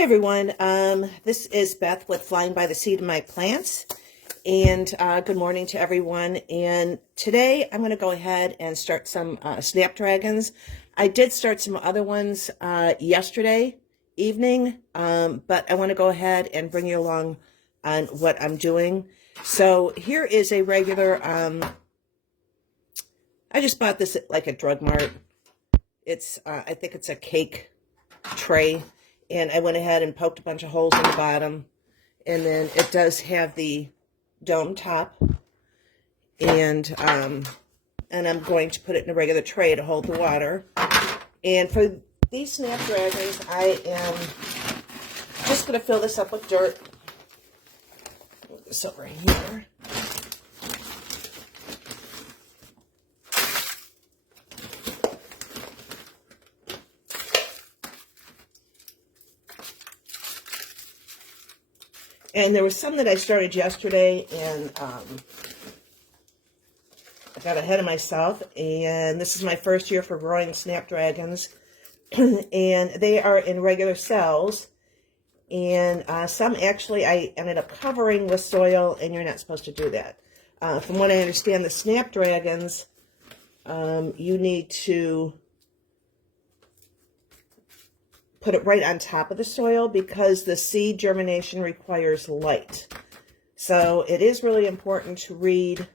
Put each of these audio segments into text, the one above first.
Hi everyone, this is Beth with Flying by the Seed of My Plants, and good morning to everyone. And today I'm going to go ahead and start some Snapdragons. I did start some other ones yesterday evening, but I want to go ahead and bring you along on what I'm doing. So here is a regular, I just bought this at like a drug mart. It's, I think it's a cake tray. And I went ahead and poked a bunch of holes in the bottom. And then it does have the dome top. And I'm going to put it in a regular tray to hold the water. And for these Snapdragons, I am just going to fill this up with dirt. Move this over here. And there was some that I started yesterday, and I got ahead of myself. And this is my first year for growing Snapdragons. And they are in regular cells. And some actually I ended up covering with soil, and you're not supposed to do that. From what I understand, the Snapdragons, you need to put it right on top of the soil because the seed germination requires light. So it is really important to read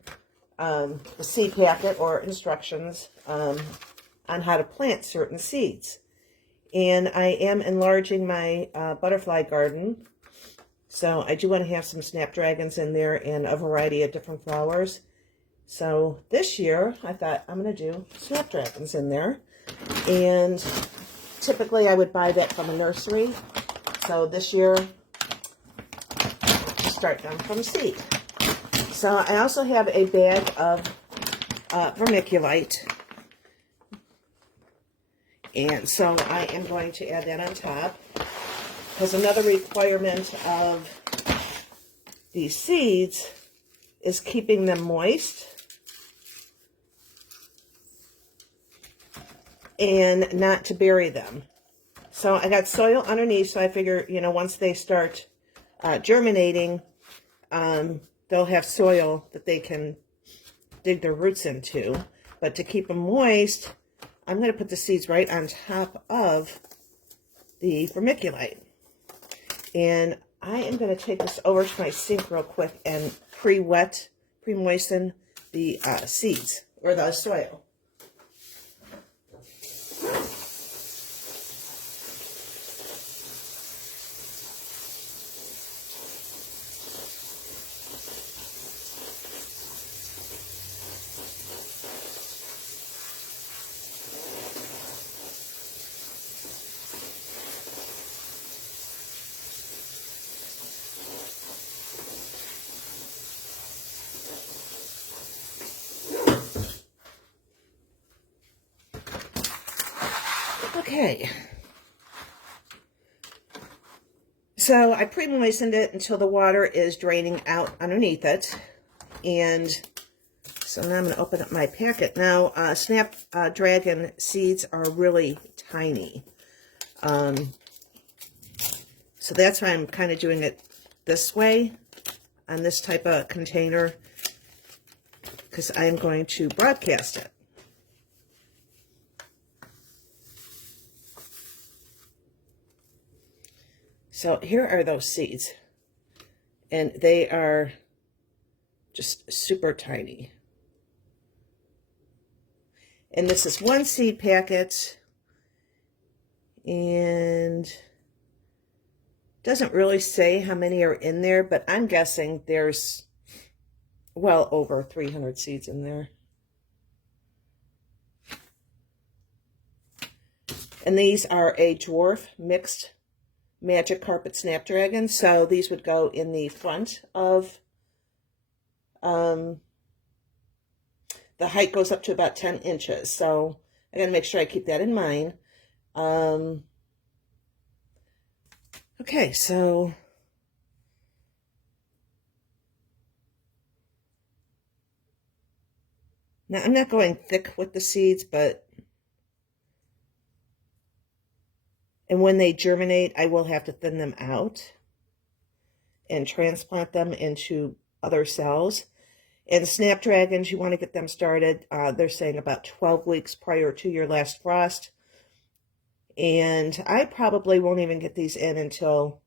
the seed packet or instructions on how to plant certain seeds. And I am enlarging my butterfly garden. So I do want to have some Snapdragons in there and a variety of different flowers. So this year I thought I'm going to do Snapdragons in there. And typically, I would buy that from a nursery. So this year, start them from seed. So I also have a bag of vermiculite. And so I am going to add that on top. Because another requirement of these seeds is keeping them moist and not to bury them. So I got soil underneath, so I figure, you know, once they start germinating, they'll have soil that they can dig their roots into. But to keep them moist, I'm going to put the seeds right on top of the vermiculite. And I am going to take this over to my sink real quick and pre-moisten the seeds, or the soil. Okay, so I pre-moistened it until the water is draining out underneath it. And so now I'm going to open up my packet. Now, Snapdragon seeds are really tiny. So that's why I'm kind of doing it this way on this type of container, because I am going to broadcast it. So here are those seeds, and they are just super tiny. And this is one seed packet, and doesn't really say how many are in there, but I'm guessing there's well over 300 seeds in there. And these are a dwarf mixed Magic Carpet Snapdragon, so these would go in the front of, the height goes up to about 10 inches, so I gotta make sure I keep that in mind. Okay, so now I'm not going thick with the seeds, but And when they germinate, I will have to thin them out and transplant them into other cells. And Snapdragons, you want to get them started, they're saying about 12 weeks prior to your last frost. And I probably won't even get these in until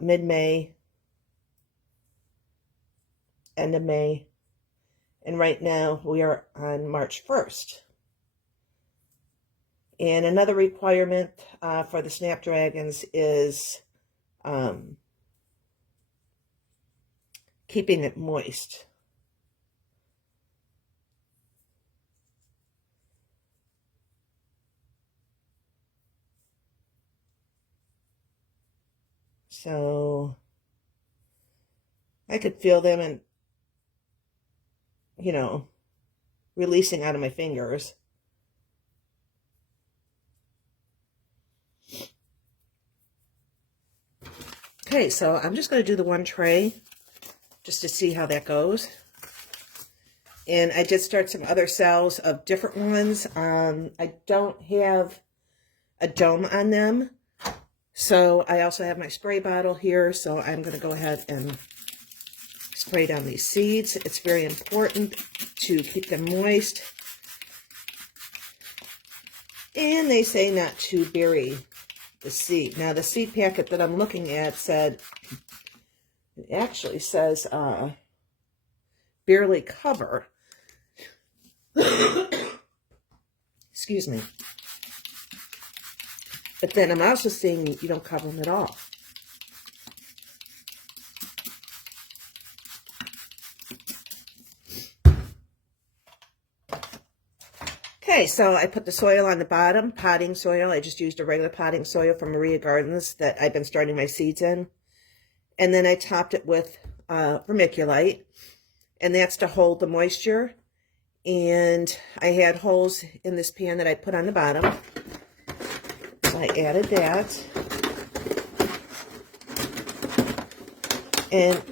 mid-May, end of May. And right now we are on March 1st. And another requirement for the Snapdragons is keeping it moist. So I could feel them and, you know, releasing out of my fingers. Okay, so I'm just going to do the one tray just to see how that goes. And I did start some other cells of different ones. I don't have a dome on them. So I also have my spray bottle here. So I'm going to go ahead and spray down these seeds. It's very important to keep them moist. And they say not to bury the seed. Now the seed packet that I'm looking at said, it actually says barely cover. Excuse me. But then I'm also seeing you don't cover them at all. Okay, so I put the soil on the bottom, potting soil. I just used a regular potting soil from Maria Gardens that I've been starting my seeds in. And then I topped it with vermiculite, and that's to hold the moisture. And I had holes in this pan that I put on the bottom. So I added that. And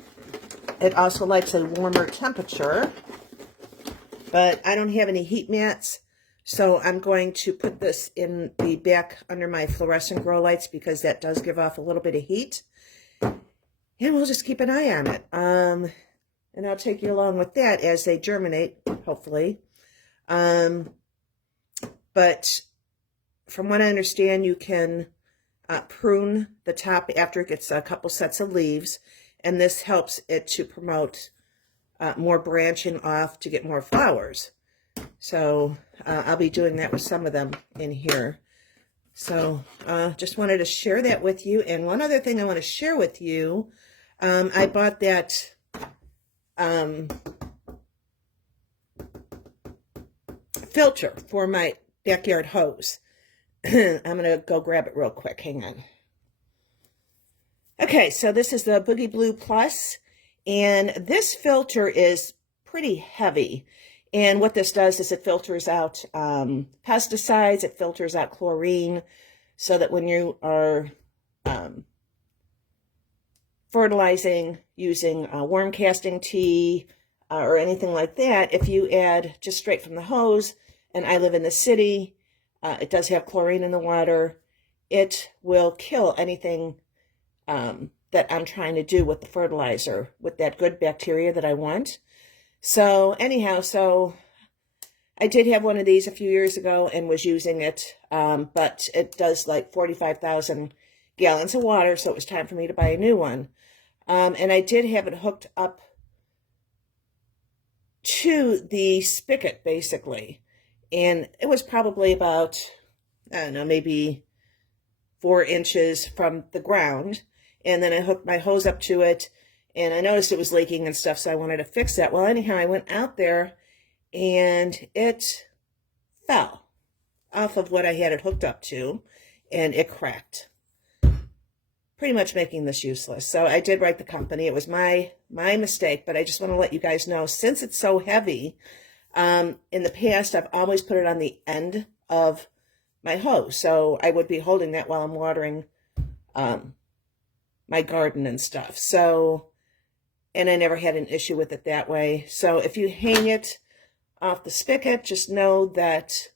it also likes a warmer temperature, but I don't have any heat mats. So I'm going to put this in the back under my fluorescent grow lights because that does give off a little bit of heat. And we'll just keep an eye on it. And I'll take you along with that as they germinate, hopefully. But from what I understand, you can prune the top after it gets a couple sets of leaves. And this helps it to promote more branching off to get more flowers. So I'll be doing that with some of them in here. So just wanted to share that with you. And one other thing I want to share with you, I bought that filter for my backyard hose. I'm going to go grab it real quick. Hang on. Okay, so this is the Boogie Blue Plus, and this filter is pretty heavy. And what this does is it filters out pesticides, it filters out chlorine, so that when you are fertilizing using worm casting tea or anything like that, if you add just straight from the hose, and I live in the city, it does have chlorine in the water, it will kill anything that I'm trying to do with the fertilizer, with that good bacteria that I want. So anyhow, so I did have one of these a few years ago and was using it, but it does like 45,000 gallons of water, so it was time for me to buy a new one. And I did have it hooked up to the spigot, basically. And it was probably about, I don't know, maybe 4 inches from the ground. And then I hooked my hose up to it, and I noticed it was leaking and stuff, so I wanted to fix that. Well, anyhow, I went out there, and it fell off of what I had it hooked up to, and it cracked, pretty much making this useless. So I did write the company. It was my mistake, but I just want to let you guys know, since it's so heavy, in the past, I've always put it on the end of my hose, so I would be holding that while I'm watering my garden and stuff. So, and I never had an issue with it that way. So if you hang it off the spigot, just know that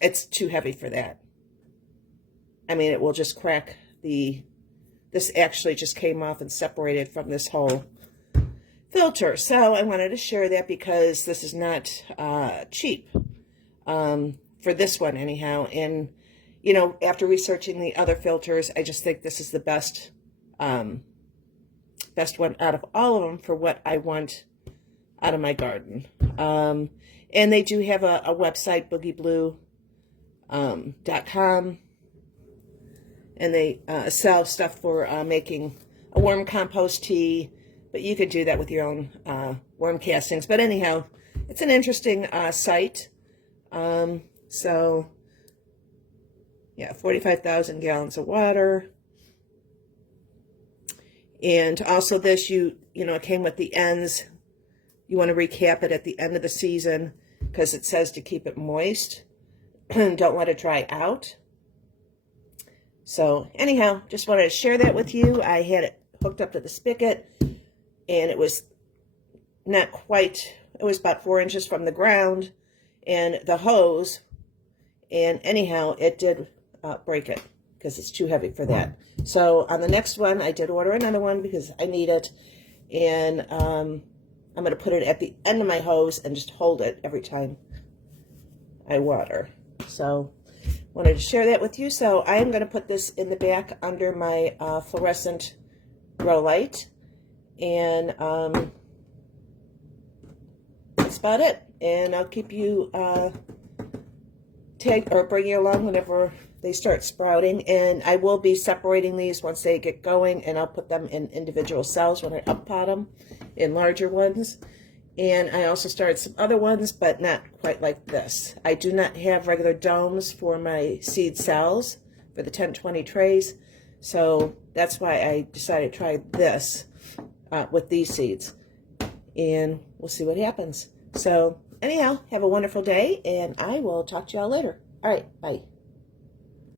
it's too heavy for that. I mean, it will just crack this actually just came off and separated from this whole filter. So I wanted to share that because this is not cheap, for this one anyhow. And, you know, after researching the other filters, I just think this is the best one out of all of them for what I want out of my garden. And they do have a website, boogieblue.com, and they sell stuff for making a worm compost tea, but you could do that with your own worm castings. But anyhow, it's an interesting site. So, yeah, 45,000 gallons of water. And also this, you know, it came with the ends. You want to recap it at the end of the season because it says to keep it moist. Don't let it dry out. So anyhow, just wanted to share that with you. I had it hooked up to the spigot, and it was not quite, it was about 4 inches from the ground and the hose. And anyhow, it did break it because it's too heavy for that. So on the next one, I did order another one because I need it. And I'm going to put it at the end of my hose and just hold it every time I water. So wanted to share that with you. So I am going to put this in the back under my fluorescent growlight. And that's about it. And I'll keep you bring you along whenever they start sprouting. And I will be separating these once they get going, and I'll put them in individual cells when I up-pot them in larger ones. And I also started some other ones, but not quite like this. I do not have regular domes for my seed cells for the 10-20 trays. So that's why I decided to try this with these seeds. And we'll see what happens. So anyhow, have a wonderful day, and I will talk to y'all later. All right, bye.